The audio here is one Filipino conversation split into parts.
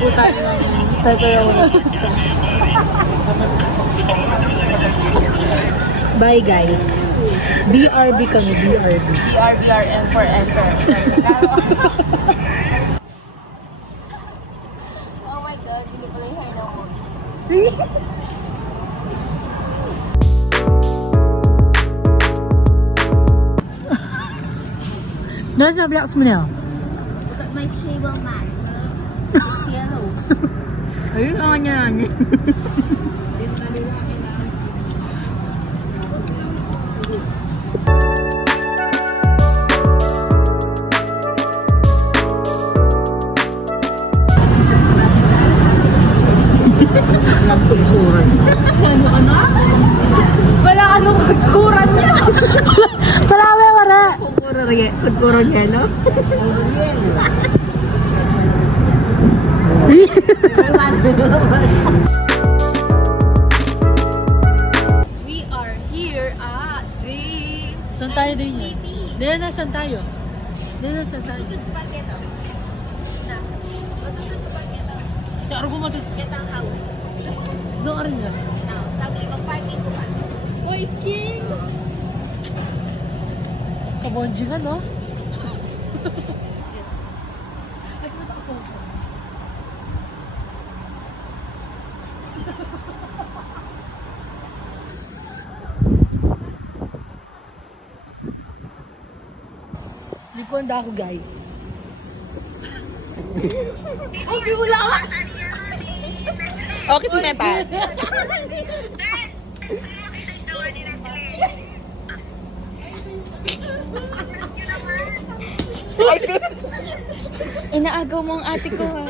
po tayo ng pepperoni. Bye guys. BRB kami, BRB. BRBRM forever. Oh my God, hindi pala yung hair na mo. Doon sa blocks mo niya. Look at my table mat. It's yellow. Ayun, ang kanya namin. Wala ka nung pagkuran niya. Wala. Pagkuran yelo? We are here at the... Saan tayo din yun? Diyan na, saan tayo? Diyan na, saan tayo? Kaya ako matut... Ketang house. Doon ka rin yan. Now, sabi, mag-parking ko ba? Boy, King! Kabonji ka, no? Likonda ako, guys. Ay, wala ka! Okay, si Mepa. Inaagaw mo ang ate ko, ha?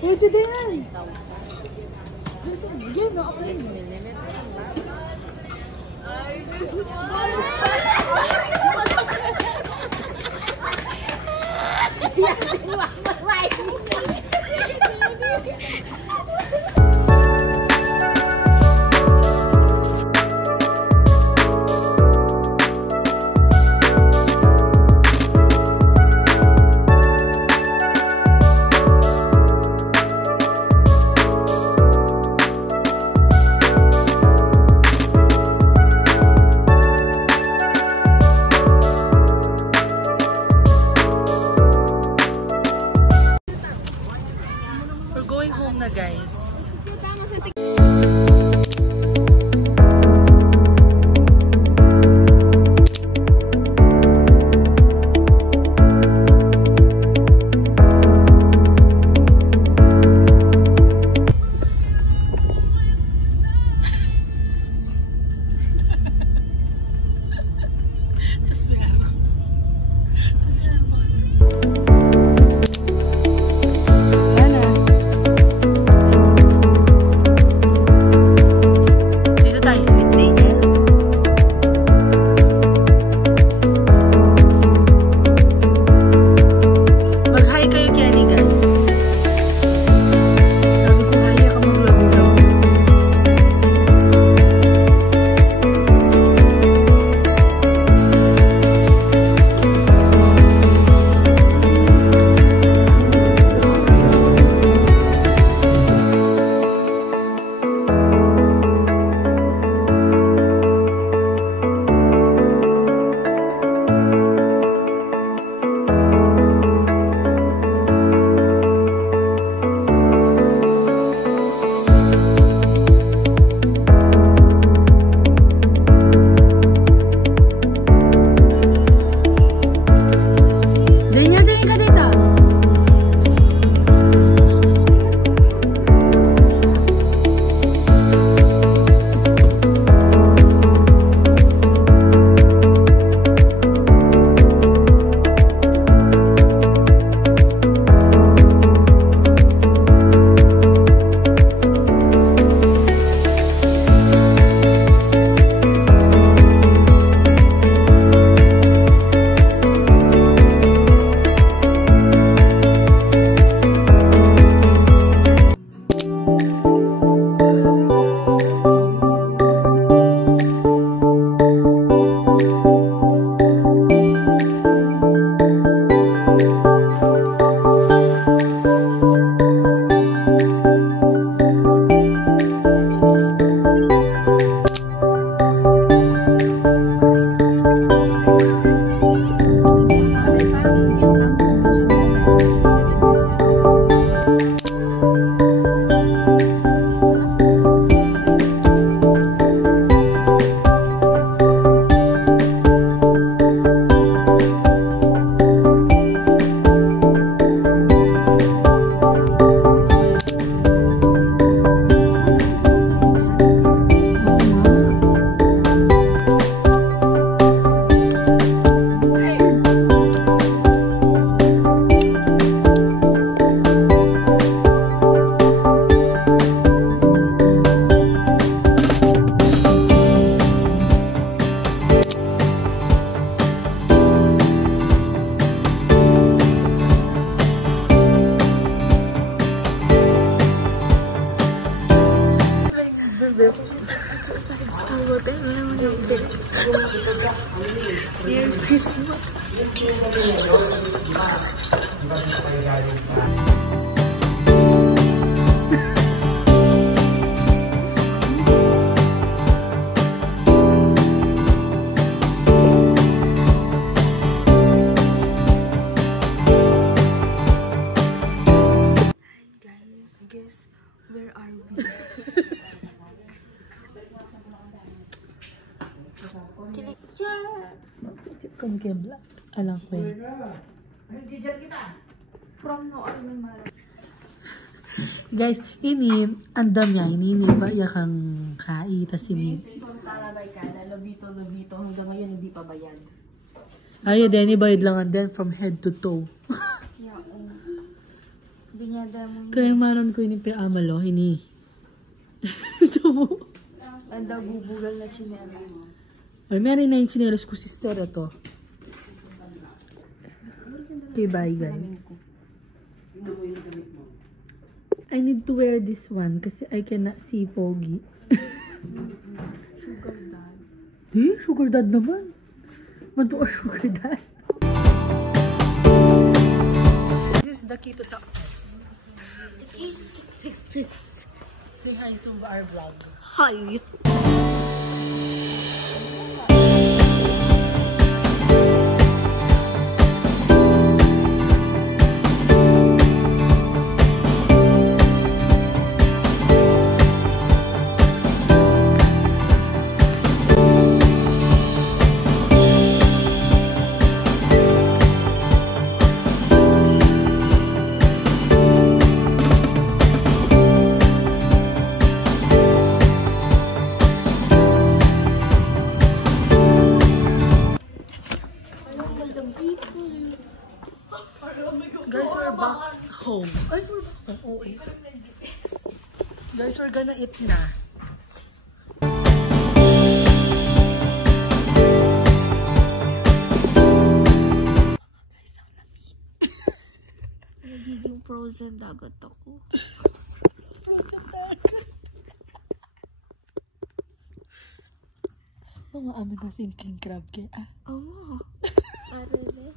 Pwede din! Game na ako yun. We're going home na, guys. Merry Christmas. Guess where are we? Kung kebla. Alam ko yun. From no or may Guys, ini, andam niya, ini ba yakang kai, tas ini. Kung talabay ka, lobito, hanggang ngayon hindi pa bayad. Ay, then ibayad lang and then from head to toe. Yeah, binyada mo. Kaya maron ko ini pe amalo, ini. Ito mo. Ang bubugal na chinelas. Ay, meron na yung chinelas ko sister ito. Okay, bye guys. I need to wear this one kasi I cannot see foggy. Sugar dad. Sugar dad naman. Manto sugar dad. This is the key to success. Say hi to our vlog. Hi! Guys, we're back home. Ay, we're back home. Oh, guys, we're gonna eat na. Nagiging frozen dagat ako. Mga amin na sinking crab kaya. Oo. Arele.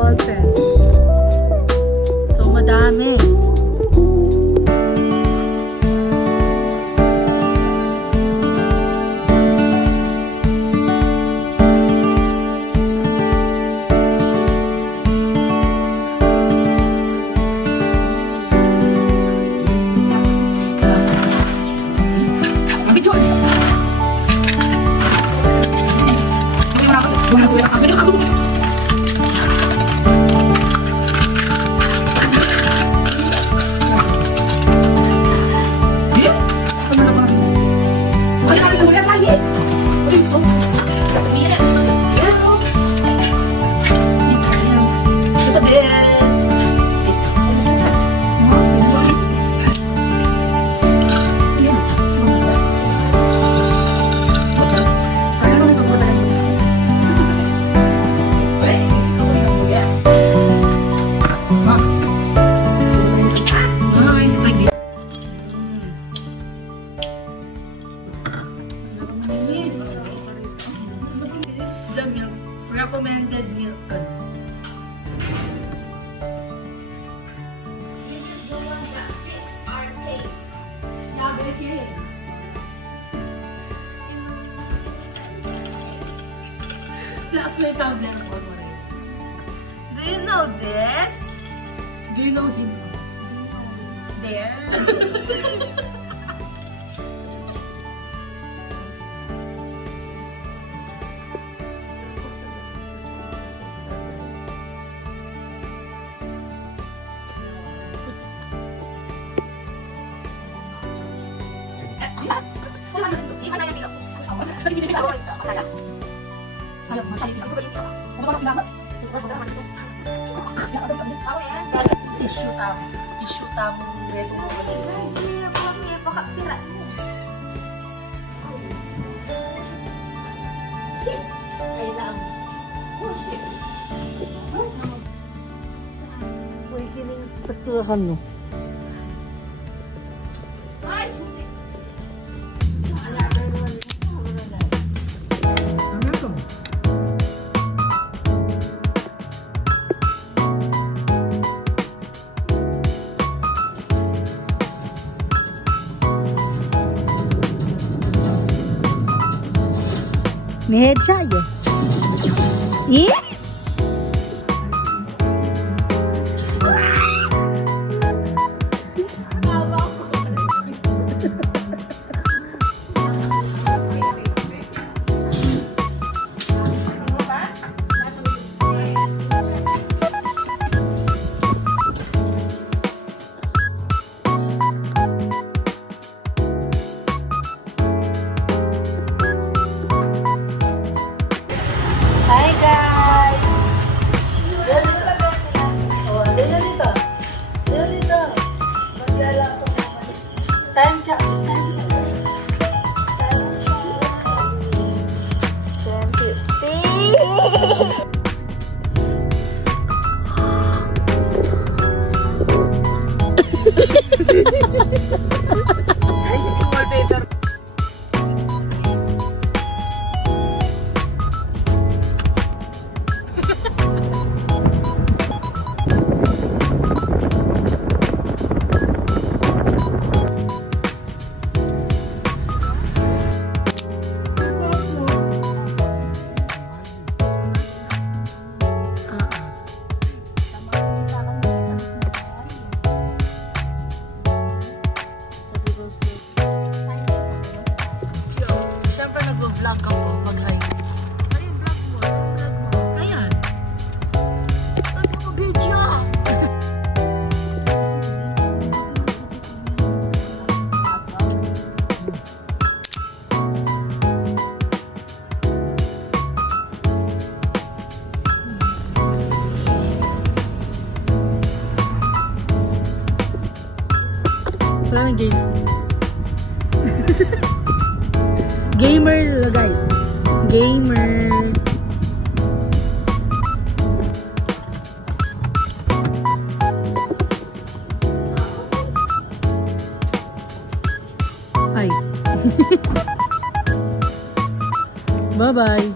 ball pen. So, madami. The milk, recommended milk. This is the one that fits our taste. Now they're here. Plus may tablet for Do you know this? Do you know him? There. Issue tamo reto mo. Ay lang. Oh shit. Uy, kining pagtuwa ka no. Ay, shoot. May head siya yun. Eh? Hi guys! Dito. Magyala ako. Time check. Siyempre nag-vlog ako mag-hi. Ano yung vlog mo? Ayan. Video! Wala nang games. Gamer guys. Gamer. Ay. Bye-bye.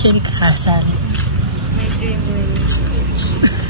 Kaya ni kakasali. My dream will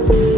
Thank you.